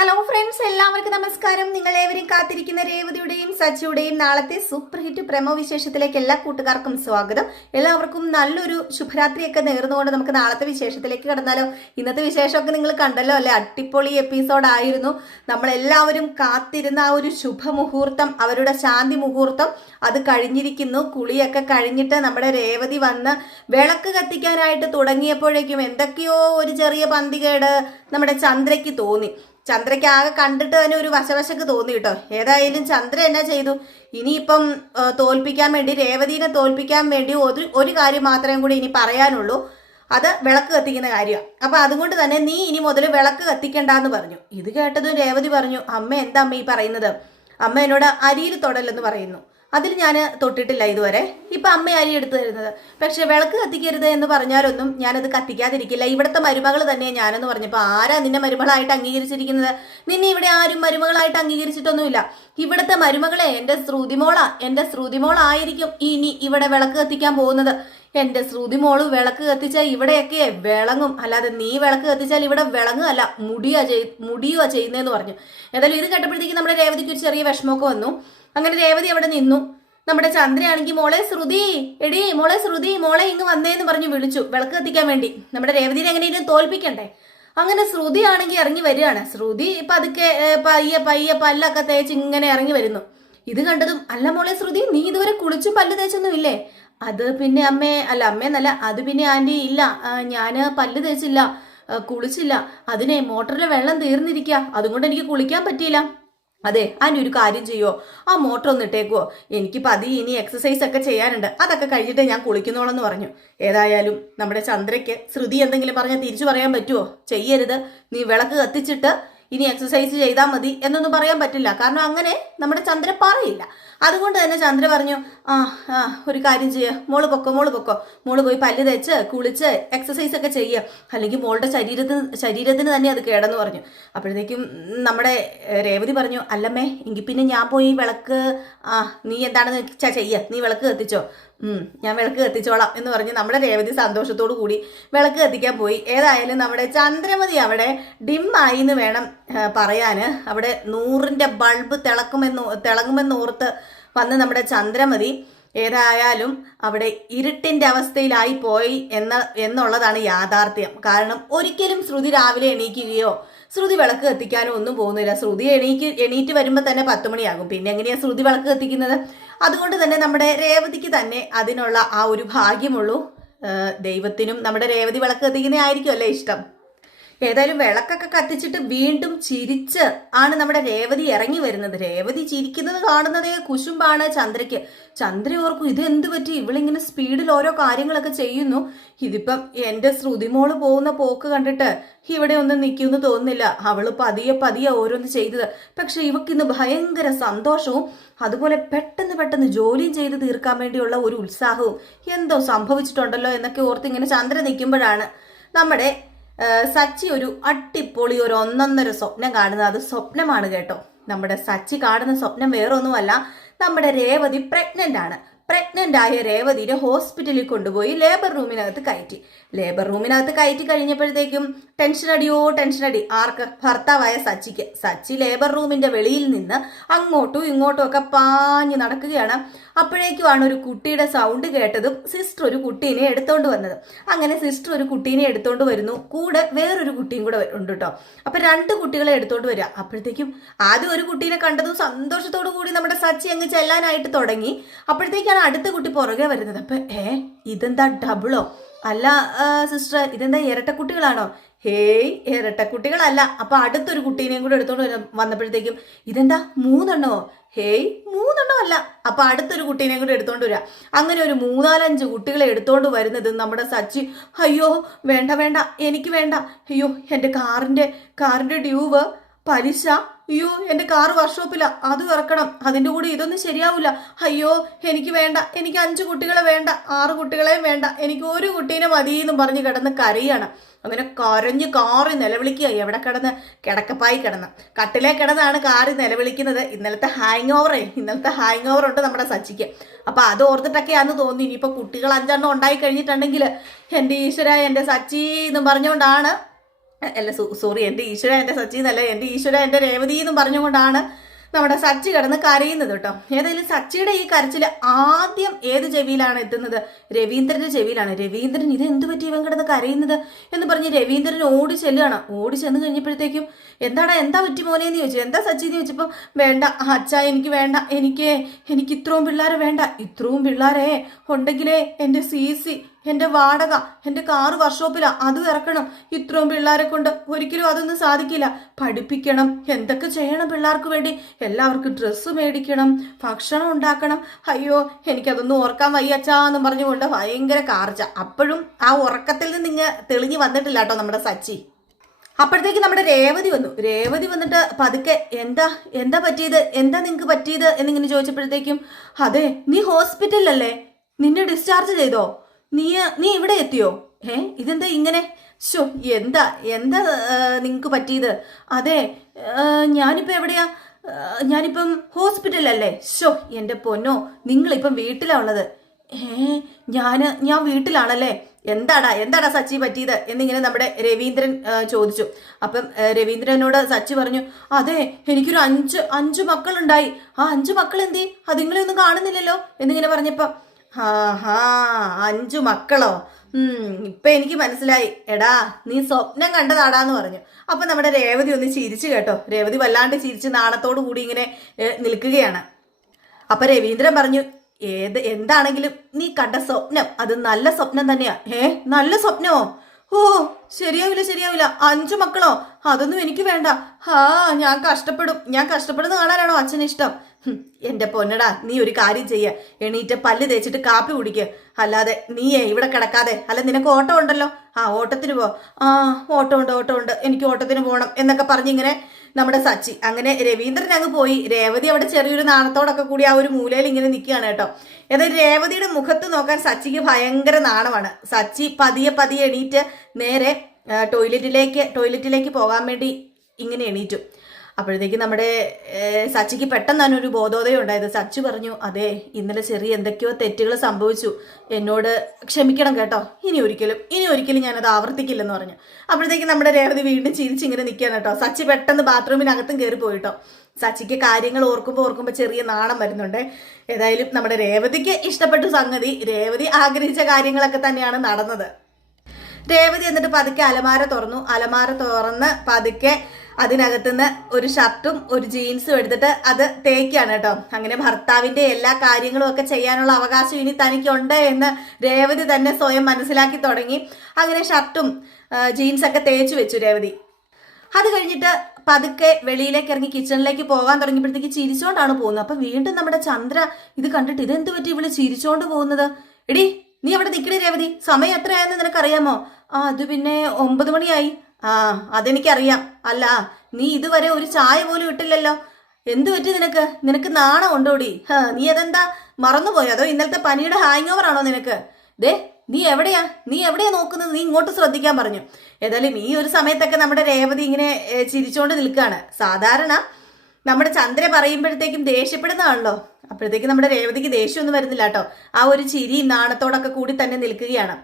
Hello friends, എല്ലാവർക്കും നമസ്കാരം. നിങ്ങളേവരും കാത്തിരിക്കുന്ന രേവതിയുടെയും സച്ചിയുടെയും നാളത്തെ സൂപ്പർ ഹിറ്റ് പ്രമോ വിശേഷത്തിലേക്ക് എല്ലാ കൂട്ടുകാർക്കും സ്വാഗതം. എല്ലാവർക്കും നല്ലൊരു ശുഭരാത്രിയൊക്കെ നേർന്നുകൊണ്ട് നമുക്ക് നാളത്തെ വിശേഷത്തിലേക്ക് കടന്നാലോ. ഇന്നത്തെ വിശേഷമൊക്കെ നിങ്ങൾ കണ്ടല്ലോ അല്ലെ? അടിപൊളി എപ്പിസോഡായിരുന്നു. നമ്മളെല്ലാവരും കാത്തിരുന്ന ആ ഒരു ശുഭമുഹൂർത്തം, അവരുടെ ശാന്തി മുഹൂർത്തം അത് കഴിഞ്ഞിരിക്കുന്നു. കുളിയൊക്കെ കഴിഞ്ഞിട്ട് നമ്മുടെ രേവതി വന്ന് വിളക്ക് കത്തിക്കാനായിട്ട് തുടങ്ങിയപ്പോഴേക്കും എന്തൊക്കെയോ ഒരു ചെറിയ പന്തികേട് നമ്മുടെ ചന്ദ്രയ്ക്ക് തോന്നി. ചന്ദ്രയ്ക്ക് ആകെ കണ്ടിട്ട് തന്നെ ഒരു വശവശക്ക് തോന്നി കേട്ടോ. ഏതായാലും ചന്ദ്ര എന്നാ ചെയ്തു, ഇനിയിപ്പം തോൽപ്പിക്കാൻ വേണ്ടി, രേവതിനെ തോൽപ്പിക്കാൻ വേണ്ടി ഒരു കാര്യം മാത്രമേ കൂടി ഇനി പറയാനുള്ളൂ. അത് വിളക്ക് കത്തിക്കുന്ന കാര്യമാണ്. അപ്പൊ അതുകൊണ്ട് തന്നെ നീ ഇനി മുതൽ വിളക്ക് കത്തിക്കണ്ടെന്ന് പറഞ്ഞു. ഇത് കേട്ടതും രേവതി പറഞ്ഞു, അമ്മ എന്താ അമ്മ ഈ പറയുന്നത്? അമ്മ എന്നോട് അരിയിൽ തൊടലെന്ന് പറയുന്നു. അതിൽ ഞാൻ തൊട്ടിട്ടില്ല ഇതുവരെ. ഇപ്പൊ അമ്മ അരി എടുത്തു തരുന്നത്. പക്ഷെ വിളക്ക് കത്തിക്കരുത് എന്ന് പറഞ്ഞാലൊന്നും ഞാനത് കത്തിക്കാതിരിക്കില്ല. ഇവിടുത്തെ മരുമകൾ തന്നെ ഞാനെന്ന് പറഞ്ഞപ്പോൾ ആരാ നിന്നെ മരുമകളായിട്ട് അംഗീകരിച്ചിരിക്കുന്നത്? നിന്നെ ഇവിടെ ആരും മരുമകളായിട്ട് അംഗീകരിച്ചിട്ടൊന്നുമില്ല. ഇവിടുത്തെ മരുമകളെ എൻ്റെ ശ്രുതിമോളാ. എൻ്റെ ശ്രുതിമോളായിരിക്കും ഇനി ഇവിടെ വിളക്ക് കത്തിക്കാൻ പോകുന്നത്. എൻ്റെ ശ്രുതിമോള് വിളക്ക് കത്തിച്ചാൽ ഇവിടെയൊക്കെ വിളങ്ങും, അല്ലാതെ നീ വിളക്ക് കത്തിച്ചാൽ ഇവിടെ വിളങ്ങുകയല്ല, മുടിയുക ചെയ്യുന്നതെന്ന് പറഞ്ഞു. ഏതായാലും ഇത് കേട്ടപ്പോഴത്തേക്ക് നമ്മുടെ രേവതിക്ക് ഒരു ചെറിയ വിഷമമൊക്കെ വന്നു. അങ്ങനെ രേവതി അവിടെ നിന്നു. നമ്മുടെ ചന്ദ്രയാണെങ്കിൽ മോളെ ശ്രുതി, എടി മോളെ ശ്രുതി, മോളെ ഇങ്ങ് വന്നേന്ന് പറഞ്ഞു വിളിച്ചു വിളക്ക് കത്തിക്കാൻ വേണ്ടി. നമ്മുടെ രേവതിനെ എങ്ങനെയും തോൽപ്പിക്കണ്ടേ. അങ്ങനെ ശ്രുതി ആണെങ്കിൽ ഇറങ്ങി വരികയാണ്. ശ്രുതി പതുക്കെ പയ്യെ പയ്യെ പല്ലൊക്കെ തേച്ച് ഇങ്ങനെ ഇറങ്ങി വരുന്നു. ഇത് കണ്ടതും, അല്ല മോളെ ശ്രുതി, നീ ഇതുവരെ കുളിച്ചും പല്ല് തേച്ചൊന്നും ഇല്ലേ? അത് പിന്നെ അമ്മേ, അല്ല അമ്മേന്നല്ല, അത് പിന്നെ ആന്റി ഇല്ല, ഞാന് പല്ല് തേച്ചില്ല, കുളിച്ചില്ല. അതിനെ മോട്ടറിലെ വെള്ളം തീർന്നിരിക്കുക, അതുകൊണ്ട് എനിക്ക് കുളിക്കാൻ പറ്റിയില്ല. അതെ, ആന്റി ഒരു കാര്യം ചെയ്യുമോ, ആ മോട്ടർ ഒന്ന് ഇട്ടേക്കുവോ, എനിക്ക് ഇനി എക്സസൈസ് ഒക്കെ ചെയ്യാനുണ്ട്, അതൊക്കെ കഴിഞ്ഞിട്ട് ഞാൻ കുളിക്കുന്നോളെന്ന് പറഞ്ഞു. ഏതായാലും നമ്മുടെ ചന്ദ്രയ്ക്ക് ശ്രുതി എന്തെങ്കിലും പറഞ്ഞാൽ തിരിച്ചു പറയാൻ പറ്റുമോ? ചെയ്യരുത്, നീ വിളക്ക് കത്തിച്ചിട്ട് ഇനി എക്സസൈസ് ചെയ്താൽ മതി എന്നൊന്നും പറയാൻ പറ്റില്ല. കാരണം അങ്ങനെ നമ്മുടെ ചന്ദ്ര പറയില്ല. അതുകൊണ്ട് തന്നെ ചന്ദ്ര പറഞ്ഞു, ആ ആ ഒരു കാര്യം ചെയ്യുക, മോള് പൊക്കോ, മോള് പോയി പല്ല് തേച്ച് കുളിച്ച് എക്സസൈസ് ഒക്കെ ചെയ്യുക, അല്ലെങ്കിൽ മോളുടെ ശരീരത്തിന് തന്നെ അത് കേടെന്ന് പറഞ്ഞു. അപ്പോഴത്തേക്കും നമ്മുടെ രേവതി പറഞ്ഞു, അല്ലമ്മേ എങ്കിൽ പിന്നെ ഞാൻ പോയി വിളക്ക്, നീ എന്താണെന്ന് വെച്ചാൽ ചെയ്യുക, നീ വിളക്ക് കത്തിച്ചോ. ഞാൻ വിളക്ക് കത്തിച്ചോളാം എന്ന് പറഞ്ഞ് നമ്മുടെ രേവതി സന്തോഷത്തോടു കൂടി വിളക്ക് കത്തിക്കാൻ പോയി. ഏതായാലും നമ്മുടെ ചന്ദ്രമതി അവിടെ ഡിമ്മായി എന്ന് വേണം പറയാന്. അവിടെ 100ന്റെ ബൾബ് തിളങ്ങുമെന്നോർത്ത് വന്ന് നമ്മുടെ ചന്ദ്രമതി ഏതായാലും അവിടെ ഇരുട്ടിന്റെ അവസ്ഥയിലായി പോയി എന്നുള്ളതാണ് യാഥാർത്ഥ്യം. കാരണം ഒരിക്കലും ശ്രുതി രാവിലെ എണീക്കുകയോ ശ്രുതി വിളക്ക് കത്തിക്കാനോ ഒന്നും പോകുന്നില്ല. ശ്രുതി എണീറ്റ് വരുമ്പോൾ തന്നെ 10 മണിയാകും. പിന്നെ എങ്ങനെയാ ശ്രുതി വിളക്ക് കത്തിക്കുന്നത്? അതുകൊണ്ട് തന്നെ നമ്മുടെ രേവതിക്ക് തന്നെ അതിനുള്ള ആ ഒരു ഭാഗ്യമുള്ളൂ. ദൈവത്തിനും നമ്മുടെ രേവതി വിളക്ക് കത്തിക്കുന്ന ആയിരിക്കും അല്ലേ ഇഷ്ടം. ഏതായാലും വിളക്കൊക്കെ കത്തിച്ചിട്ട് വീണ്ടും ചിരിച്ച് ആണ് നമ്മുടെ രേവതി ഇറങ്ങി വരുന്നത്. രേവതി ചിരിക്കുന്നത് കാണുന്നതേ കുശുമ്പാണ് ചന്ദ്രയ്ക്ക്. ചന്ദ്ര ഓർക്കും, ഇത് എന്ത് പറ്റി, ഇവളിങ്ങനെ സ്പീഡിൽ ഓരോ കാര്യങ്ങളൊക്കെ ചെയ്യുന്നു. ഇതിപ്പം എൻ്റെ ശ്രുതിമോള് പോകുന്ന പോക്ക് കണ്ടിട്ട് ഇവിടെ ഒന്നും നിൽക്കുമെന്ന് തോന്നുന്നില്ല. അവള് പതിയെ ഓരോന്ന് ചെയ്തത്. പക്ഷെ ഇവക്കിന്ന് ഭയങ്കര സന്തോഷവും അതുപോലെ പെട്ടെന്ന് ജോലിയും ചെയ്ത് തീർക്കാൻ വേണ്ടിയുള്ള ഒരു ഉത്സാഹവും എന്തോ സംഭവിച്ചിട്ടുണ്ടല്ലോ എന്നൊക്കെ ഓർത്ത് ഇങ്ങനെ ചന്ദ്ര നിൽക്കുമ്പോഴാണ് നമ്മുടെ സച്ചി ഒരു അടിപൊളി ഒരു ഒന്നൊന്നര സ്വപ്നം കാണുന്നത്. അത് സ്വപ്നമാണ് കേട്ടോ. നമ്മുടെ സച്ചി കാണുന്ന സ്വപ്നം വേറൊന്നുമല്ല, നമ്മുടെ രേവതി പ്രഗ്നന്റ് ആണ്. പ്രഗ്നന്റ് ആയ രേവതിയെ ഹോസ്പിറ്റലിൽ കൊണ്ടുപോയി ലേബർ റൂമിനകത്ത് കയറ്റി കഴിഞ്ഞപ്പോഴത്തേക്കും ടെൻഷൻ അടി. ആർക്ക്? ഭർത്താവായ സച്ചിക്ക്. സച്ചി ലേബർ റൂമിന്റെ വെളിയിൽ നിന്ന് അങ്ങോട്ടും ഇങ്ങോട്ടും ഒക്കെ പാഞ്ഞു നടക്കുകയാണ്. അപ്പോഴേക്കുമാണ് ഒരു കുട്ടിയുടെ സൗണ്ട് കേട്ടതും സിസ്റ്റർ ഒരു കുട്ടീനെ എടുത്തോണ്ട് വന്നത്. അങ്ങനെ സിസ്റ്റർ ഒരു കുട്ടീനെ എടുത്തോണ്ട് വരുന്നു. കൂടെ വേറൊരു കുട്ടിയും കൂടെ ഉണ്ട് കേട്ടോ. അപ്പൊ 2 കുട്ടികളെ എടുത്തോണ്ട് വരിക. അപ്പോഴത്തേക്കും ആദ്യം ഒരു കുട്ടീനെ കണ്ടതും സന്തോഷത്തോടു കൂടി നമ്മുടെ സച്ചി അങ്ങ് ചെല്ലാനായിട്ട് തുടങ്ങി. അപ്പോഴത്തേക്കാണ് അടുത്ത കുട്ടി പുറകെ വരുന്നത്. അപ്പൊ ഇതെന്താ ഡബിളോ? അല്ല സിസ്റ്റർ, ഇതെന്താ ഇരട്ടക്കുട്ടികളാണോ? ഹേയ്, ഇരട്ടക്കുട്ടികളല്ല. അപ്പൊ അടുത്തൊരു കുട്ടീനെയും കൂടെ എടുത്തോണ്ട് വന്നപ്പോഴത്തേക്കും ഇതെന്താ 3 എണ്ണോ? ഹേയ്, 3 എണ്ണം അല്ല. അപ്പൊ അടുത്തൊരു കുട്ടീനെയും കൂടെ എടുത്തോണ്ട് വരിക. അങ്ങനെ ഒരു 3-4-5 കുട്ടികളെ എടുത്തോണ്ട് വരുന്നത് നമ്മുടെ സച്ചി, അയ്യോ വേണ്ട, എനിക്ക് വേണ്ട, അയ്യോ എൻ്റെ കാറിന്റെ ഡ്യൂവ്, പലിശ, അയ്യോ എൻ്റെ കാറ് വർക്ക്ഷോപ്പിലാ, അത് ഇറക്കണം, അതിൻ്റെ കൂടെ ഇതൊന്നും ശരിയാവില്ല, അയ്യോ എനിക്ക് വേണ്ട, എനിക്ക് 5 കുട്ടികളെ വേണ്ട, 6 കുട്ടികളെയും വേണ്ട, എനിക്ക് ഒരു കുട്ടീനെ മതിയെന്നും പറഞ്ഞ് കിടന്ന് കരയാണ്. അങ്ങനെ കരഞ്ഞ് കാറി നിലവിളിക്കുക. എവിടെ കിടന്ന്? കിടക്കപ്പായി കിടന്ന്, കട്ടിലേ കിടന്നാണ് കാറി നിലവിളിക്കുന്നത്. ഇന്നലത്തെ ഹാങ് ഓവർ ഉണ്ട് നമ്മുടെ സച്ചിക്ക്. അപ്പൊ അത് ഓർത്തിട്ടൊക്കെയാന്ന് തോന്നി. ഇനിയിപ്പോ കുട്ടികൾ 5 എണ്ണം ഉണ്ടായി കഴിഞ്ഞിട്ടുണ്ടെങ്കിൽ എൻ്റെ ഈശ്വര, എൻ്റെ സച്ചി എന്നും പറഞ്ഞുകൊണ്ടാണ് അല്ല സോറി, എൻ്റെ ഈശ്വര എൻ്റെ സച്ചി എന്നല്ല, എൻ്റെ ഈശ്വര എൻ്റെ രേവതി എന്നും പറഞ്ഞുകൊണ്ടാണ് നമ്മുടെ സച്ചി കിടന്ന് കരയുന്നത് കേട്ടോ. ഏതായാലും സച്ചിയുടെ ഈ കരച്ചിൽ ആദ്യം ഏത് ചെവിയിലാണ് എത്തുന്നത്? രവീന്ദ്രന്റെ ചെവിയിലാണ്. രവീന്ദ്രൻ ഇത് എന്ത് പറ്റി ഇവൻ കിടന്ന് കരയുന്നത് എന്ന് പറഞ്ഞ് രവീന്ദ്രൻ ഓടി ചെല്ലുകയാണ്. ഓടി ചെന്ന് കഴിഞ്ഞപ്പോഴത്തേക്കും എന്താ പറ്റി മോനെ എന്ന് ചോദിച്ചു. എന്താ സച്ചി എന്ന് ചോദിച്ചപ്പോൾ വേണ്ട അച്ഛാ, എനിക്ക് വേണ്ട, എനിക്ക് ഇത്രയും പിള്ളേരെ വേണ്ട. ഇത്രയും പിള്ളേരെ ഉണ്ടെങ്കിലേ എൻ്റെ CC, എൻ്റെ വാടക, എൻ്റെ കാറ് വർക്ക്ഷോപ്പിലാ, അതും ഇറക്കണം. ഇത്രയും പിള്ളേരെ കൊണ്ട് ഒരിക്കലും അതൊന്നും സാധിക്കില്ല. പഠിപ്പിക്കണം, എന്തൊക്കെ ചെയ്യണം പിള്ളേർക്ക് വേണ്ടി, എല്ലാവർക്കും ഡ്രസ്സ് മേടിക്കണം, ഭക്ഷണം ഉണ്ടാക്കണം. അയ്യോ എനിക്കതൊന്നും ഓർക്കാൻ വയ്യച്ചാന്നും പറഞ്ഞുകൊണ്ട് ഭയങ്കര കാർച്ച. അപ്പോഴും ആ ഉറക്കത്തിൽ നിന്ന് ഇങ്ങ് തെളിഞ്ഞു വന്നിട്ടില്ല കേട്ടോ നമ്മുടെ സച്ചി. അപ്പോഴത്തേക്ക് നമ്മുടെ രേവതി വന്നു. രേവതി വന്നിട്ട് പതുക്കെ എന്താ പറ്റിയത്, എന്താ നിങ്ങൾക്ക് പറ്റിയത് എന്നിങ്ങനെ ചോദിച്ചപ്പോഴത്തേക്കും, അതെ നീ ഹോസ്പിറ്റലിലല്ലേ, നിന്നെ ഡിസ്ചാർജ് ചെയ്തോ, നീ ഇവിടെ എത്തിയോ, ഇതെന്താ ഇങ്ങനെ, ശോ എന്താ നിങ്ങൾക്ക് പറ്റിയത്? അതെ ഞാനിപ്പോൾ എവിടെയാ, ഞാനിപ്പം ഹോസ്പിറ്റലല്ലേ. ശോ എൻ്റെ പൊന്നോ, നിങ്ങളിപ്പം വീട്ടിലാ ഉള്ളത്. ഞാൻ വീട്ടിലാണല്ലേ. എന്താടാ സച്ചി പറ്റിയത് എന്നിങ്ങനെ നമ്മുടെ രവീന്ദ്രൻ ചോദിച്ചു. അപ്പം രവീന്ദ്രനോട് സച്ചി പറഞ്ഞു, അതെ എനിക്കൊരു അഞ്ച് മക്കളുണ്ടായി. ആ 5 മക്കൾ എന്തേ, അതിങ്ങളെ ഒന്നും കാണുന്നില്ലല്ലോ എന്നിങ്ങനെ പറഞ്ഞപ്പോ, 5 മക്കളോ, ഇപ്പൊ എനിക്ക് മനസ്സിലായി, എടാ നീ സ്വപ്നം കണ്ടതാടാന്ന് പറഞ്ഞു. അപ്പൊ നമ്മുടെ രേവതി ഒന്ന് ചിരിച്ചു കേട്ടോ. രേവതി വല്ലാണ്ട് ചിരിച്ച് നാണത്തോടു കൂടി ഇങ്ങനെ നിൽക്കുകയാണ്. അപ്പൊ രവീന്ദ്രൻ പറഞ്ഞു, എന്താണെങ്കിലും നീ കണ്ട സ്വപ്നം അത് നല്ല സ്വപ്നം തന്നെയാ. നല്ല സ്വപ്നമോ? ഓ ശരിയാവില്ല. 5 മക്കളോ? അതൊന്നും എനിക്ക് വേണ്ട. ഞാൻ കഷ്ടപ്പെടുന്ന കാണാനാണോ അച്ഛന് ഇഷ്ടം? എന്റെ പൊന്നടാ, നീ ഒരു കാര്യം ചെയ്യ, എണീറ്റ് പല്ല് തേച്ചിട്ട് കാപ്പി കുടിക്കുക. അല്ലാതെ നീയേ ഇവിടെ കിടക്കാതെ, അല്ല നിനക്ക് ഓട്ടം ഉണ്ടല്ലോ, ഓട്ടത്തിന് പോ. ഓട്ടം ഉണ്ട്, എനിക്ക് ഓട്ടത്തിന് പോകണം എന്നൊക്കെ പറഞ്ഞിങ്ങനെ നമ്മുടെ സച്ചി. അങ്ങനെ രവീന്ദ്രൻ അങ്ങ് പോയി. രേവതി അവിടെ ചെറിയൊരു നാണത്തോടൊക്കെ കൂടി ആ ഒരു മൂലയിൽ ഇങ്ങനെ നിൽക്കുകയാണ് കേട്ടോ. ഏതായാലും രേവതിയുടെ മുഖത്ത് നോക്കാൻ സച്ചിക്ക് ഭയങ്കര നാണമാണ്. സച്ചി പതിയെ എണീറ്റ് നേരെ ടോയ്ലറ്റിലേക്ക് പോകാൻ വേണ്ടി ഇങ്ങനെ എണീറ്റു. അപ്പോഴത്തേക്ക് നമ്മുടെ സച്ചിക്ക് പെട്ടെന്ന് തന്നെ ഒരു ബോധോദയം ഉണ്ടായത്. സച്ചി പറഞ്ഞു, അതെ ഇന്നലെ ചെറിയ എന്തൊക്കെയോ തെറ്റുകൾ സംഭവിച്ചു, എന്നോട് ക്ഷമിക്കണം കേട്ടോ, ഇനി ഒരിക്കലും ഞാനത് ആവർത്തിക്കില്ലെന്ന് പറഞ്ഞു. അപ്പോഴത്തേക്ക് നമ്മുടെ രേവതി വീണ്ടും ചിരിച്ചിങ്ങനെ നിൽക്കുകയാണ് കേട്ടോ. സച്ചി പെട്ടെന്ന് ബാത്റൂമിനകത്തും കയറി പോയിട്ടോ. സച്ചിക്ക് കാര്യങ്ങൾ ഓർക്കുമ്പോൾ ചെറിയ നാണം വരുന്നുണ്ട്. ഏതായാലും നമ്മുടെ രേവതിക്ക് ഇഷ്ടപ്പെട്ട സംഗതി, രേവതി ആഗ്രഹിച്ച കാര്യങ്ങളൊക്കെ തന്നെയാണ് നടന്നത്. രേവതി എന്നിട്ട് പതുക്കെ അലമാര തുറന്ന് പതുക്കെ അതിനകത്തുനിന്ന് ഒരു ഷർട്ടും ഒരു ജീൻസും എടുത്തിട്ട് അത് തേക്കാണ് കേട്ടോ. അങ്ങനെ ഭർത്താവിന്റെ എല്ലാ കാര്യങ്ങളും ഒക്കെ ചെയ്യാനുള്ള അവകാശം ഇനി തനിക്കുണ്ട് എന്ന് രേവതി തന്നെ സ്വയം മനസ്സിലാക്കി തുടങ്ങി. അങ്ങനെ ഷർട്ടും ജീൻസൊക്കെ തേച്ചു വെച്ചു രേവതി. അത് കഴിഞ്ഞിട്ട് പതുക്കെ വെളിയിലേക്ക് ഇറങ്ങി കിച്ചണിലേക്ക് പോകാൻ തുടങ്ങിയപ്പോഴത്തേക്ക് ചിരിച്ചോണ്ടാണ് പോകുന്നത്. അപ്പൊ വീണ്ടും നമ്മുടെ ചന്ദ്ര ഇത് കണ്ടിട്ട്, ഇതെന്ത് പറ്റി ഇവള് ചിരിച്ചോണ്ട് പോകുന്നത്? എടി നീ അവിടെ നിൽക്കണേ രേവതി, സമയം എത്രയായെന്ന് നിനക്കറിയാമോ? അത് പിന്നെ 9 മണിയായി. അതെനിക്കറിയാം. അല്ല നീ ഇതുവരെ ഒരു ചായ പോലും ഇട്ടില്ലല്ലോ, എന്തു പറ്റി നിനക്ക് നാണം ഉണ്ടോടി? നീ അതെന്താ മറന്നുപോയോ, അതോ ഇന്നലത്തെ പനിയുടെ ഹാങ് ഓവർ ആണോ നിനക്ക്? നീ എവിടെയാ നോക്കുന്നത്? നീ ഇങ്ങോട്ട് ശ്രദ്ധിക്കാൻ പറഞ്ഞു. ഏതായാലും ഈ ഒരു സമയത്തൊക്കെ നമ്മുടെ രേവതി ഇങ്ങനെ ചിരിച്ചോണ്ട് നിൽക്കുകയാണ്. സാധാരണ നമ്മുടെ ചന്ദ്ര പറയുമ്പോഴത്തേക്കും ദേഷ്യപ്പെടുന്നതാണല്ലോ. അപ്പോഴത്തേക്കും നമ്മുടെ രേവതിക്ക് ദേഷ്യമൊന്നും വരുന്നില്ല കേട്ടോ. ആ ഒരു ചിരി നാണത്തോടൊക്കെ കൂടി തന്നെ നിൽക്കുകയാണ്.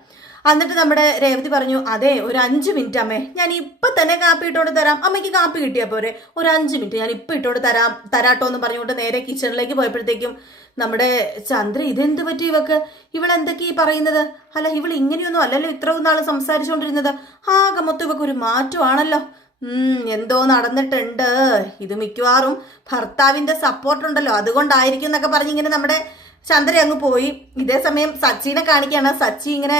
എന്നിട്ട് നമ്മുടെ രേവതി പറഞ്ഞു, അതെ ഒരു 5 മിനിറ്റ് അമ്മേ, ഞാൻ ഇപ്പൊ തന്നെ കാപ്പി ഇട്ടോണ്ട് തരാം. അമ്മയ്ക്ക് കാപ്പി കിട്ടിയാ പോരെ, ഒരു 5 മിനിറ്റ് ഞാൻ ഇപ്പൊ ഇട്ടോണ്ട് തരാട്ടോ എന്ന് പറഞ്ഞുകൊണ്ട് നേരെ കിച്ചണിലേക്ക് പോയപ്പോഴത്തേക്കും നമ്മുടെ ചന്ദ്ര, ഇതെന്ത് പറ്റി ഇവളെന്തൊക്കെ ഈ പറയുന്നത്? അല്ല ഇവൾ ഇങ്ങനെയൊന്നും അല്ലല്ലോ ഇത്രയും നാൾ സംസാരിച്ചുകൊണ്ടിരുന്നത്. ആകെ മൊത്തം ഇവക്കൊരു മാറ്റമാണല്ലോ. എന്തോ നടന്നിട്ടുണ്ട്. ഇത് മിക്കവാറും ഭർത്താവിന്റെ സപ്പോർട്ടുണ്ടല്ലോ, അതുകൊണ്ടായിരിക്കും എന്നൊക്കെ പറഞ്ഞിങ്ങനെ നമ്മുടെ ചന്ദ്ര അങ്ങ് പോയി. ഇതേ സമയം സച്ചിനെ കാണിക്കുകയാണ്. സച്ചി ഇങ്ങനെ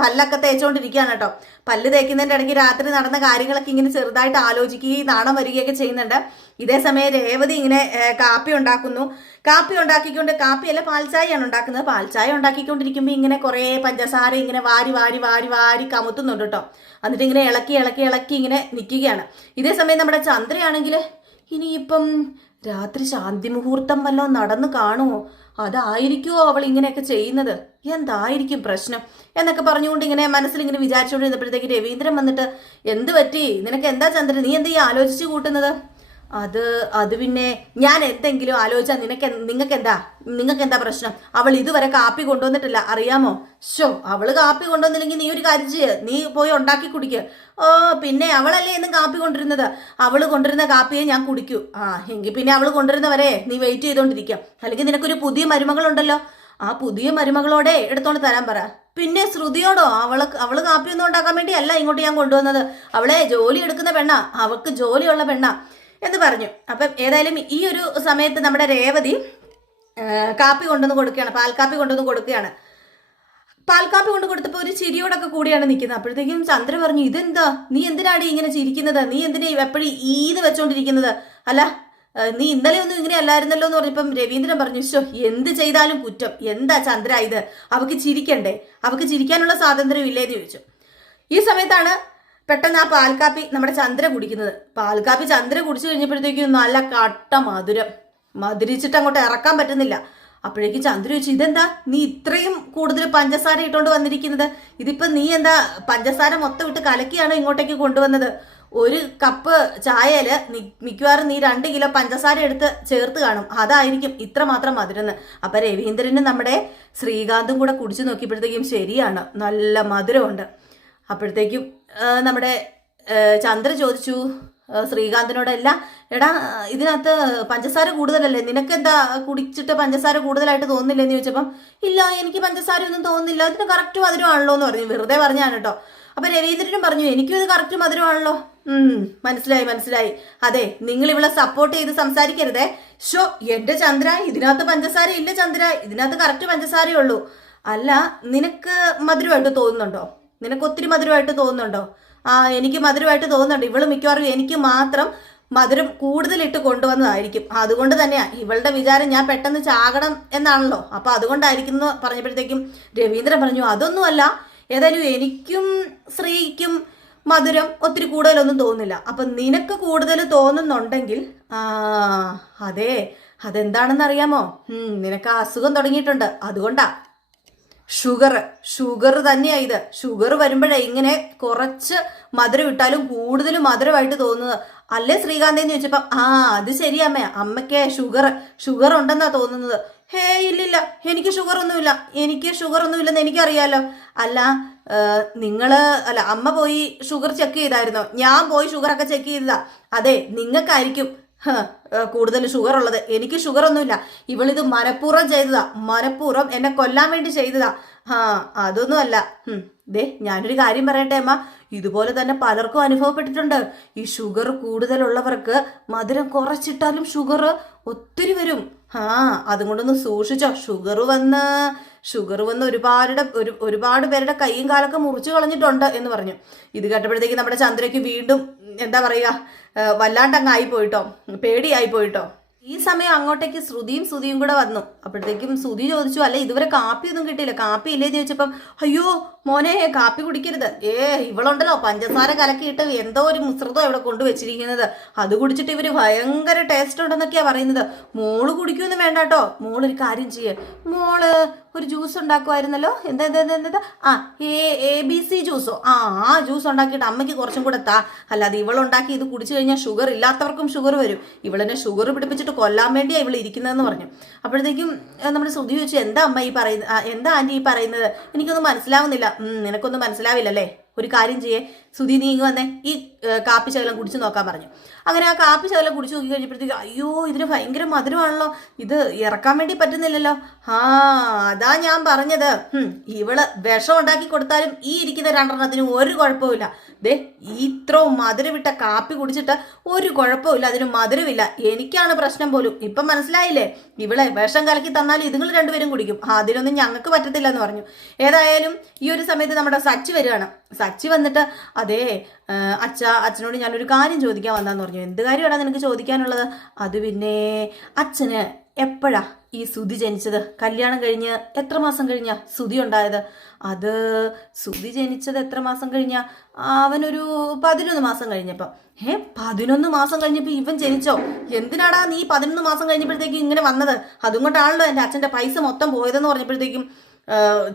പല്ലൊക്കെ തേച്ചോണ്ടിരിക്കുകയാണ് കേട്ടോ. പല്ല് തേക്കുന്നതിൻ്റെ ഇടയ്ക്ക് രാത്രി നടന്ന കാര്യങ്ങളൊക്കെ ഇങ്ങനെ ചെറുതായിട്ട് ആലോചിക്കുകയും നാണം വരികയൊക്കെ ചെയ്യുന്നുണ്ട്. ഇതേ സമയം രേവതി ഇങ്ങനെ കാപ്പി ഉണ്ടാക്കിക്കൊണ്ട്, കാപ്പിയല്ല പാൽച്ചായയാണ് ഉണ്ടാക്കുന്നത്. പാൽച്ചായ ഉണ്ടാക്കിക്കൊണ്ടിരിക്കുമ്പോൾ ഇങ്ങനെ കുറേ പഞ്ചസാര ഇങ്ങനെ വാരി കമുത്തുന്നുണ്ട് കേട്ടോ. എന്നിട്ട് ഇങ്ങനെ ഇളക്കി ഇങ്ങനെ നിൽക്കുകയാണ്. ഇതേ സമയം നമ്മുടെ ചന്ദ്രയാണെങ്കിൽ, ഇനിയിപ്പം രാത്രി ശാന്തി മുഹൂർത്തം വല്ലതും നടന്നു കാണുമോ, അതായിരിക്കുമോ അവൾ ഇങ്ങനെയൊക്കെ ചെയ്യുന്നത്, എന്തായിരിക്കും പ്രശ്നം എന്നൊക്കെ പറഞ്ഞുകൊണ്ട് ഇങ്ങനെ മനസ്സിൽ ഇങ്ങനെ വിചാരിച്ചുകൊണ്ടിരുന്നപ്പോഴത്തേക്ക് രവീന്ദ്രൻ വന്നിട്ട്, എന്ത് പറ്റി നിനക്ക്, എന്താ ചന്ദ്രൻ, നീ എന്താ ഈ ആലോചിച്ച് കൂട്ടുന്നത്? അത് അത് പിന്നെ ഞാൻ എന്തെങ്കിലും ആലോചിച്ചാൽ നിങ്ങൾക്ക് എന്താ പ്രശ്നം? അവൾ ഇതുവരെ കാപ്പി കൊണ്ടുവന്നിട്ടില്ല, അറിയാമോ? അവള് കാപ്പി കൊണ്ടുവന്നില്ലെങ്കിൽ നീ ഒരു കാര്യം ചെയ്യ്, നീ പോയി ഉണ്ടാക്കി കുടിക്ക്. ഓ പിന്നെ അവളല്ലേ എന്നും കാപ്പി കൊണ്ടിരുന്നത്, അവള് കൊണ്ടിരുന്ന കാപ്പിയെ ഞാൻ കുടിക്കൂ. എങ്കിൽ പിന്നെ അവള് കൊണ്ടിരുന്നവരെ നീ വെയിറ്റ് ചെയ്തോണ്ടിരിക്കുക. അല്ലെങ്കിൽ നിനക്കൊരു പുതിയ മരുമകളുണ്ടല്ലോ, ആ പുതിയ മരുമകളോടെ എടുത്തോണ്ട് തരാൻ പറ. പിന്നെ ശ്രുതിയോടോ? അവള് കാപ്പിയൊന്നും ഉണ്ടാക്കാൻ വേണ്ടി അല്ല ഇങ്ങോട്ട് ഞാൻ കൊണ്ടുവന്നത്, അവളെ ജോലി എടുക്കുന്ന പെണ്ണാ, അവൾക്ക് ജോലിയുള്ള പെണ്ണാ എന്ന് പറഞ്ഞു. അപ്പം ഏതായാലും ഈ ഒരു സമയത്ത് നമ്മുടെ രേവതി കാപ്പി കൊണ്ടുവന്ന് കൊടുക്കുകയാണ്, പാൽക്കാപ്പി കൊണ്ടുവന്ന് കൊടുക്കുകയാണ്. പാൽക്കാപ്പി കൊണ്ട് കൊടുത്തപ്പോൾ ഒരു ചിരിയോടൊക്കെ കൂടിയാണ് നിൽക്കുന്നത്. അപ്പോഴത്തേക്കും ചന്ദ്ര പറഞ്ഞു, ഇതെന്താ, നീ എന്തിനാണ് ഇങ്ങനെ ചിരിക്കുന്നത്? നീ എന്തിനാ എപ്പോഴും ഈത് വെച്ചോണ്ടിരിക്കുന്നത്? അല്ല നീ ഇന്നലെ ഒന്നും ഇങ്ങനെ അല്ലായിരുന്നല്ലോ എന്ന് പറഞ്ഞപ്പം രവീന്ദ്രൻ പറഞ്ഞു, എന്ത് ചെയ്താലും കുറ്റം. എന്താ ചന്ദ്ര ഇത്? അവക്ക് ചിരിക്കണ്ടേ? അവക്ക് ചിരിക്കാനുള്ള സ്വാതന്ത്ര്യം ഇല്ലേന്ന് ചോദിച്ചു. ഈ സമയത്താണ് പെട്ടെന്ന് ആ പാൽക്കാപ്പി നമ്മുടെ ചന്ദ്ര കുടിക്കുന്നത്. പാൽക്കാപ്പി ചന്ദ്ര കുടിച്ചു കഴിഞ്ഞപ്പോഴത്തേക്കും നല്ല കട്ട മധുരം, മധുരിച്ചിട്ട് അങ്ങോട്ട് ഇറക്കാൻ പറ്റുന്നില്ല. അപ്പോഴേക്കും ചന്ദ്ര ചോദിച്ചു, ഇതെന്താ നീ ഇത്രയും കൂടുതൽ പഞ്ചസാര ഇട്ടുകൊണ്ട് വന്നിരിക്കുന്നത്? ഇതിപ്പോ നീ എന്താ പഞ്ചസാര മൊത്തം ഇട്ട് കലക്കിയാണോ ഇങ്ങോട്ടേക്ക് കൊണ്ടുവന്നത്? ഒരു കപ്പ് ചായയില് മിക്കവാറും നീ 2 കിലോ പഞ്ചസാര എടുത്ത് ചേർത്ത് കാണും, അതായിരിക്കും ഇത്ര മാത്രം മധുരം. അപ്പൊ രവീന്ദ്രനും നമ്മുടെ ശ്രീകാന്തും കൂടെ കുടിച്ചു നോക്കിയപ്പോഴത്തേക്കും ശരിയാണ്, നല്ല മധുരമുണ്ട്. അപ്പോഴത്തേക്കും നമ്മുടെ ചന്ദ്ര ചോദിച്ചു ശ്രീകാന്തിനോടല്ല, എടാ ഇതിനകത്ത് പഞ്ചസാര കൂടുതലല്ലേ, നിനക്കെന്താ കുടിച്ചിട്ട് പഞ്ചസാര കൂടുതലായിട്ട് തോന്നുന്നില്ലെന്ന് ചോദിച്ചപ്പം ഇല്ല എനിക്ക് പഞ്ചസാര ഒന്നും തോന്നുന്നില്ല, ഇതിന് കറക്റ്റ് മധുരമാണല്ലോ എന്ന് പറഞ്ഞു. വെറുതെ പറഞ്ഞാണ് കേട്ടോ. അപ്പൊ രവീന്ദ്രനും പറഞ്ഞു, എനിക്കും ഇത് കറക്റ്റ് മധുരമാണല്ലോ. മനസ്സിലായി. അതെ, നിങ്ങൾ ഇവളെ സപ്പോർട്ട് ചെയ്ത് സംസാരിക്കരുതേ. എന്റെ ചന്ദ്ര, ഇതിനകത്ത് പഞ്ചസാര ഇല്ല ചന്ദ്ര, ഇതിനകത്ത് കറക്റ്റ് പഞ്ചസാരയേ ഉള്ളൂ. അല്ല നിനക്ക് മധുരമായിട്ട് തോന്നുന്നുണ്ടോ? നിനക്ക് ഒത്തിരി മധുരമായിട്ട് തോന്നുന്നുണ്ടോ? എനിക്ക് മധുരമായിട്ട് തോന്നുന്നുണ്ട്. ഇവള് മിക്കവാറും എനിക്ക് മാത്രം മധുരം കൂടുതലിട്ട് കൊണ്ടുവന്നതായിരിക്കും. അതുകൊണ്ട് തന്നെയാ ഇവളുടെ വിചാരം ഞാൻ പെട്ടെന്ന് ചാകണം എന്നാണല്ലോ. അപ്പൊ അതുകൊണ്ടായിരിക്കും എന്ന് പറഞ്ഞപ്പോഴത്തേക്കും രവീന്ദ്രൻ പറഞ്ഞു, അതൊന്നുമല്ല, ഏതായാലും എനിക്കും ശ്രീക്കും മധുരം ഒത്തിരി കൂടുതലൊന്നും തോന്നുന്നില്ല. അപ്പൊ നിനക്ക് കൂടുതൽ തോന്നുന്നുണ്ടെങ്കിൽ അതെ, അതെന്താണെന്ന് അറിയാമോ? നിനക്ക് അസുഖം തുടങ്ങിയിട്ടുണ്ട്, അതുകൊണ്ടാ. ഷുഗർ തന്നെയാ ഇത്. ഷുഗർ വരുമ്പോഴേ ഇങ്ങനെ കുറച്ച് മധുരം ഇട്ടാലും കൂടുതൽ മധുരമായിട്ട് തോന്നുന്നത് അല്ലേ ശ്രീകാന്തെന്ന് ചോദിച്ചപ്പം അത് ശരിയമ്മ, അമ്മയ്ക്ക് ഷുഗർ ഉണ്ടെന്നാ തോന്നുന്നത്. ഇല്ലില്ല, എനിക്ക് ഷുഗർ ഒന്നുമില്ലെന്ന് എനിക്കറിയാലോ. അല്ല അമ്മ പോയി ഷുഗർ ചെക്ക് ചെയ്തായിരുന്നോ? ഞാൻ പോയി ഷുഗറൊക്കെ ചെക്ക് ചെയ്തതാ. അതെ, നിങ്ങൾക്കായിരിക്കും കൂടുതൽ ഷുഗർ ഉള്ളത്, എനിക്ക് ഷുഗർ ഒന്നുമില്ല. ഇവളിത് മനഃപൂർവ്വം ചെയ്തതാ, മനഃപൂർവ്വം എന്നെ കൊല്ലാൻ വേണ്ടി ചെയ്തതാ. അതൊന്നും അല്ല. ഞാനൊരു കാര്യം പറയട്ടെ അമ്മ, ഇതുപോലെ തന്നെ പലർക്കും അനുഭവപ്പെട്ടിട്ടുണ്ട്. ഈ ഷുഗർ കൂടുതലുള്ളവർക്ക് മധുരം കുറച്ചിട്ടാലും ഷുഗർ ഒത്തിരി വരും. അതുകൊണ്ടൊന്ന് സൂക്ഷിച്ചോ. ഷുഗർ വന്ന് ഒരുപാട് പേരുടെ കൈയും കാലൊക്കെ മുറിച്ചു കളഞ്ഞിട്ടുണ്ട് എന്ന് പറഞ്ഞു. ഇത് കേട്ടപ്പോഴത്തേക്ക് നമ്മുടെ ചന്ദ്രയ്ക്ക് വീണ്ടും എന്താ പറയുക, വല്ലാണ്ടങ്ങ് ആയിപ്പോയിട്ടോ, പേടിയായിപ്പോയിട്ടോ. ഈ സമയം അങ്ങോട്ടേക്ക് ശ്രുതിയും കൂടെ വന്നു. അപ്പോഴത്തേക്കും ശ്രുതി ചോദിച്ചു, അല്ല ഇതുവരെ കാപ്പിയൊന്നും കിട്ടിയില്ല, കാപ്പി ഇല്ലേന്ന് ചോദിച്ചപ്പം അയ്യോ മോനെ കാപ്പി കുടിക്കരുത്, ഇവളുണ്ടല്ലോ പഞ്ചസാര കലക്കിയിട്ട് എന്തോ ഒരു മിശ്രിതം ഇവിടെ കൊണ്ടുവച്ചിരിക്കുന്നത്, അത് കുടിച്ചിട്ട് ഇവര് ഭയങ്കര ടേസ്റ്റ് ഉണ്ടെന്നൊക്കെയാ പറയുന്നത്. മോള് കുടിക്കുമെന്ന് വേണ്ട കേട്ടോ, മോളൊരു കാര്യം ചെയ്യേ, മോള് ഒരു ജ്യൂസ് ഉണ്ടാക്കുമായിരുന്നല്ലോ, എന്താ ABC ജ്യൂസോ, ആ ജ്യൂസ് ഉണ്ടാക്കിയിട്ട് അമ്മയ്ക്ക് കുറച്ചും കൂടെ താ. അല്ലാതെ ഇവളുണ്ടാക്കി ഇത് കുടിച്ചു കഴിഞ്ഞാൽ ഷുഗർ ഇല്ലാത്തവർക്കും ഷുഗർ വരും, ഇവളെന്നെ ഷുഗർ പിടിപ്പിച്ചിട്ട് കൊല്ലാൻ വേണ്ടിയാ ഇവൾ ഇരിക്കുന്നതെന്ന് പറഞ്ഞു. അപ്പോഴത്തേക്കും നമ്മുടെ ശ്രുതി ചോദിച്ചു, എന്താ അമ്മ ഈ പറയുന്നത്, എന്താ ആന്റി ഈ പറയുന്നത്, എനിക്കൊന്നും മനസ്സിലാവുന്നില്ല. നിനക്കൊന്നും മനസ്സിലാവില്ലല്ലേ, ഒരു കാര്യം ചെയ്യേ സുധി, നീ ഇങ്ങ് വന്നേ, ഈ കാപ്പി ശകലം കുടിച്ചു നോക്കാൻ പറഞ്ഞു. അങ്ങനെ ആ കാപ്പി ശകലം കുടിച്ചു നോക്കി കഴിഞ്ഞപ്പോഴത്തേക്ക് അയ്യോ ഇതിന് ഭയങ്കര മധുരമാണല്ലോ, ഇത് ഇറക്കാൻ വേണ്ടി പറ്റുന്നില്ലല്ലോ. അതാ ഞാൻ പറഞ്ഞത്, ഇവള് വിഷം ഉണ്ടാക്കി കൊടുത്താലും ഈ ഇരിക്കുന്ന 2 ഒരു കുഴപ്പമില്ല. ഇത്രയും മധുരവിട്ട കാപ്പി കുടിച്ചിട്ട് ഒരു കുഴപ്പമില്ല, അതിന് മധുരമില്ല, എനിക്കാണ് പ്രശ്നം പോലും. ഇപ്പം മനസ്സിലായില്ലേ, ഇവളെ വിഷം കലക്കി തന്നാലും ഇതുങ്ങൾ 2 പേരും കുടിക്കും, അതിനൊന്നും ഞങ്ങൾക്ക് പറ്റത്തില്ല എന്ന് പറഞ്ഞു. ഏതായാലും ഈ ഒരു സമയത്ത് നമ്മുടെ സച്ചി വരികയാണ്. സച്ചി വന്നിട്ട് അതെ അച്ഛനോട് ഞാനൊരു കാര്യം ചോദിക്കാൻ വന്നാന്ന് പറഞ്ഞു. എന്ത് കാര്യമാണ് നിനക്ക് ചോദിക്കാനുള്ളത്? അത് പിന്നെ അച്ഛന് എപ്പോഴാ ഈ സുധി ജനിച്ചത്? കല്യാണം കഴിഞ്ഞ് എത്ര മാസം കഴിഞ്ഞാ സുധി ഉണ്ടായത്? അത് സുധി ജനിച്ചത് എത്ര മാസം കഴിഞ്ഞാ? അവനൊരു 11 മാസം കഴിഞ്ഞപ്പം. 11 മാസം കഴിഞ്ഞപ്പോൾ ഇവൻ ജനിച്ചോ? എന്തിനാടാ നീ 11 മാസം കഴിഞ്ഞപ്പോഴത്തേക്കും ഇങ്ങനെ വന്നത്? അതുകൊണ്ടാണല്ലോ എൻ്റെ അച്ഛൻ്റെ പൈസ മൊത്തം പോയതെന്ന് പറഞ്ഞപ്പോഴത്തേക്കും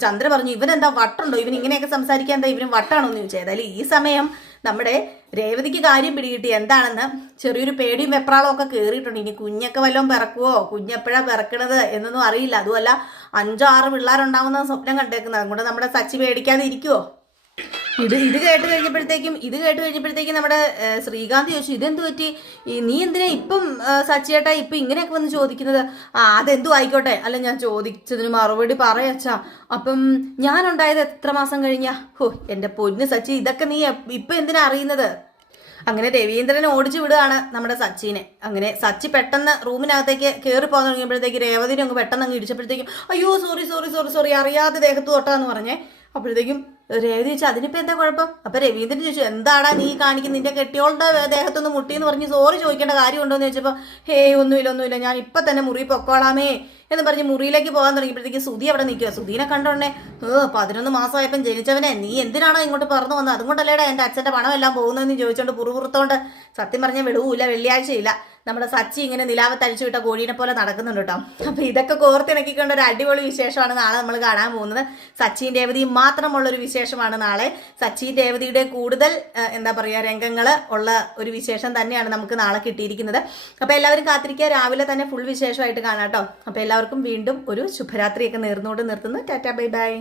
ചന്ദ്ര പറഞ്ഞു, ഇവൻ എന്താ വട്ടുണ്ടോ, ഇവൻ ഇങ്ങനെയൊക്കെ സംസാരിക്കാൻ എന്താ ഇവനും വട്ടാണോ എന്ന് ചോദിച്ചാൽ. ഏതായാലും ഈ സമയം നമ്മുടെ രേവതിക്ക് കാര്യം പിടികിട്ടി എന്താണെന്ന്. ചെറിയൊരു പേടിയും വെപ്രാളവും ഒക്കെ കയറിയിട്ടുണ്ട്. ഇനി കുഞ്ഞൊക്കെ വല്ലതും പിറക്കുവോ, കുഞ്ഞെപ്പോഴാ പിറക്കണത് എന്നൊന്നും അറിയില്ല. അതുമല്ല 5-6 പിള്ളേരുണ്ടാവുന്ന സ്വപ്നം കണ്ടേക്കുന്നത്. അതുകൊണ്ട് നമ്മുടെ സച്ചി പേടിക്കാതെ ഇരിക്കുവോ? ഇത് കേട്ട് കഴിഞ്ഞപ്പോഴത്തേക്കും നമ്മുടെ ശ്രീകാന്ത് ചോദിച്ചു, ഇതെന്ത് പറ്റി, നീ എന്തിനാ ഇപ്പം സച്ചിയേട്ടാ ഇപ്പം ഇങ്ങനെയൊക്കെ വന്ന് ചോദിക്കുന്നത്? അതെന്തു ആയിക്കോട്ടെ, അല്ല ഞാൻ ചോദിച്ചതിന് മറുപടി പറയച്ചാ. അപ്പം ഞാനുണ്ടായത് എത്ര മാസം കഴിഞ്ഞാ? എന്റെ പൊന്ന് സച്ചി, ഇതൊക്കെ നീ ഇപ്പം എന്തിനാ അറിയുന്നത്? അങ്ങനെ രവീന്ദ്രനെ ഓടിച്ചു വിടുകയാണ് നമ്മുടെ സച്ചിനെ. അങ്ങനെ സച്ചി പെട്ടെന്ന് റൂമിനകത്തേക്ക് കയറി പോകാൻ തുടങ്ങിയപ്പോഴത്തേക്ക് രേവതിനെ അങ്ങ് പെട്ടെന്ന് അങ്ങ് ഇടിച്ചപ്പോഴത്തേക്കും അയ്യോ സോറി അറിയാതെ ദേഹത്ത് തൊട്ടാന്ന് പറഞ്ഞേ. അപ്പോഴത്തേക്കും രേവതി ചോദിച്ചു, അതിനിപ്പോൾ എന്താ കുഴപ്പം? അപ്പം രവീന്ദ്രൻ ചോദിച്ചു, എന്താടാ നീ കാണിക്കുന്നത്, നിന്റെ കെട്ടിയോളുടെ ദേഹത്തൊന്ന് മുട്ടിയെന്ന് പറഞ്ഞ് സോറി ചോദിക്കേണ്ട കാര്യമുണ്ടോ എന്ന് ചോദിച്ചപ്പോൾ ഒന്നുമില്ല ഞാൻ ഇപ്പം തന്നെ മുറി പൊക്കോളാമേ എന്ന് പറഞ്ഞ് മുറിയിലേക്ക് പോകാൻ തുടങ്ങിയപ്പോഴത്തേക്ക് സുധി അവിടെ നിൽക്കുക. സുധീനെ കണ്ടോണ്ടേ 11 മാസമായപ്പം ജനിച്ചവനെ നീ എന്തിനാണോ ഇങ്ങോട്ട് പറഞ്ഞു വന്നത്? അതുകൊണ്ടല്ലേടാ എൻ്റെ അച്ഛൻ്റെ പണമെല്ലാം പോകുന്നതെന്ന് ചോദിച്ചോണ്ട് പുറത്തോണ്ട് സത്യം പറഞ്ഞാൽ വിടുവില്ല, വെള്ളിയാഴ്ചയില്ല. നമ്മുടെ സച്ചി ഇങ്ങനെ നിലാവത്തഴിച്ചു വിട്ട കോഴീനെ പോലെ നടക്കുന്നുണ്ട് കേട്ടോ. അപ്പോൾ ഇതൊക്കെ കോർത്തിണക്കിക്കൊണ്ട് ഒരു അടിപൊളി വിശേഷമാണ് നാളെ നമ്മൾ കാണാൻ പോകുന്നത്. സച്ചിൻ രേവതിയും മാത്രമുള്ളൊരു വിശേഷമാണ് നാളെ. സച്ചിൻ രേവതിയുടെ കൂടുതൽ എന്താ പറയുക രംഗങ്ങൾ ഉള്ള ഒരു വിശേഷം തന്നെയാണ് നമുക്ക് നാളെ കിട്ടിയിരിക്കുന്നത്. അപ്പോൾ എല്ലാവരും കാത്തിരിക്കുക, രാവിലെ തന്നെ ഫുൾ വിശേഷമായിട്ട് കാണാം കേട്ടോ. അപ്പോൾ എല്ലാവർക്കും വീണ്ടും ഒരു ശുഭരാത്രിയൊക്കെ നേർന്നുകൊണ്ട് നിർത്തുന്നു. Tata bye bye.